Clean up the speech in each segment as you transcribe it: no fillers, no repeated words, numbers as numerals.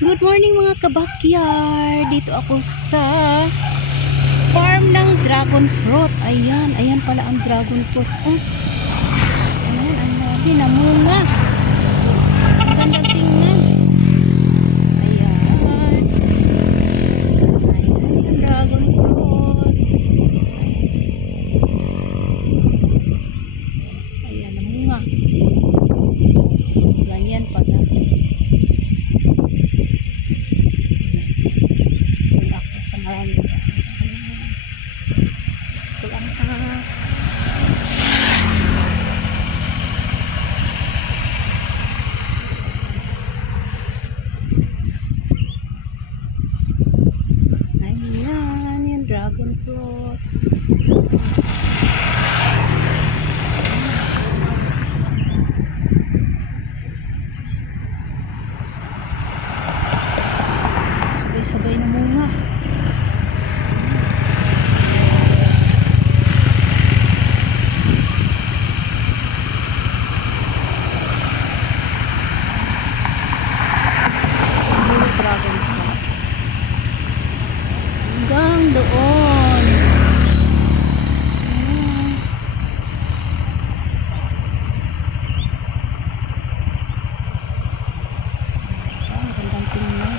Good morning mga kabakyard. Dito ako sa farm ng dragon fruit. Ayan, ayan pala ang dragon fruit. Ayan, ang lagi namunga. Ang gandang tingnan. Ayan. Ayan, ang dragon fruit. Ayan, namunga. Ganyan pala. Sa marami. Gusto lang ayan, yung dragon fruit. Sabay-sabay na munga. Dragon fruit. Hanggang doon. Ang gandang tingnan.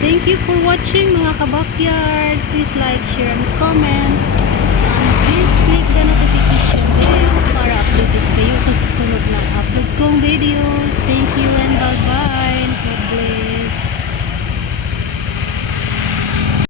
Thank you for watching mga kabakyard. Please like, share, and comment. And please click the notification bell para updated kayo sa susunod na upload kong video.